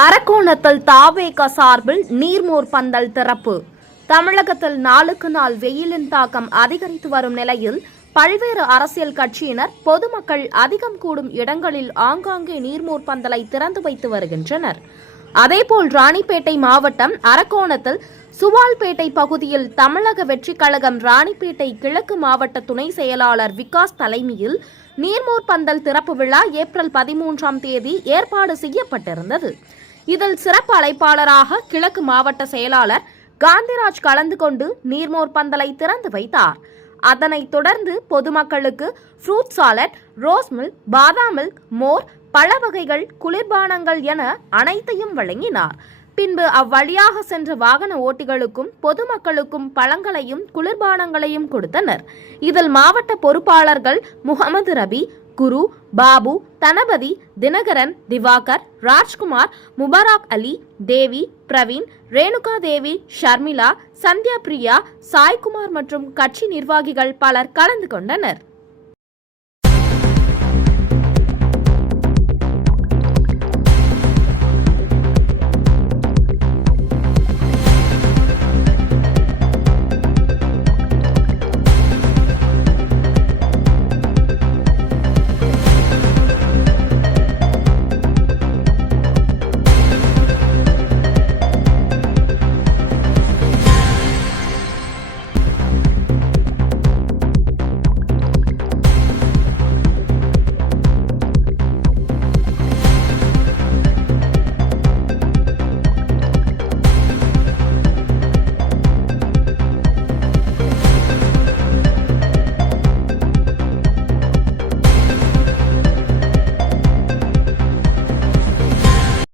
அரக்கோணத்தில் தாவேக சார்பில் நீர்மோர் பந்தல் திறப்பு. தமிழகத்தில் நாளுக்கு நாள் வெயிலின் தாக்கம் அதிகரித்து வரும் நிலையில் பல்வேறு அரசியல் கட்சியினர் பொதுமக்கள் அதிகம் கூடும் இடங்களில் ஆங்காங்கே நீர்மோர் பந்தலை திறந்து வைத்து வருகின்றனர். அதேபோல் ராணிப்பேட்டை மாவட்டம் அரக்கோணத்தில் சுவால்பேட்டை பகுதியில் தமிழக வெற்றிக் கழகம் ராணிப்பேட்டை கிழக்கு மாவட்ட துணை செயலாளர் விகாஸ் தலைமையில் நீர்மோர் பந்தல் திறப்பு விழா ஏப்ரல் பதிமூன்றாம் தேதி ஏற்பாடு செய்யப்பட்டிருந்தது. இதில் சிறப்பு அழைப்பாளராக கிழக்கு மாவட்ட செயலாளர் காந்திராஜ் கலந்து கொண்டு நீர்மோர் பந்தலை திறந்து வைத்தார். அதனைத் தொடர்ந்து பொதுமக்களுக்கு ஃப்ரூட் சாலட் ரோஸ் மில்க் பாதாம் மில்க் மோர் பழ வகைகள் குளிர்பானங்கள் என அனைத்தையும் வழங்கினார். பின்பு அவ்வழியாக சென்ற வாகன ஓட்டிகளுக்கும் பொதுமக்களுக்கும் பழங்களையும் குளிர்பானங்களையும் கொடுத்தனர். இதில் மாவட்ட பொறுப்பாளர்கள் முகமது ரபி குரு பாபு தனபதி தினகரன் திவாகர் ராஜ்குமார் முபாராக் அலி தேவி பிரவீன் ரேணுகா தேவி ஷர்மிளா சந்தியா பிரியா சாய்குமார் மற்றும் கட்சி நிர்வாகிகள் பலர் கலந்து கொண்டனர்.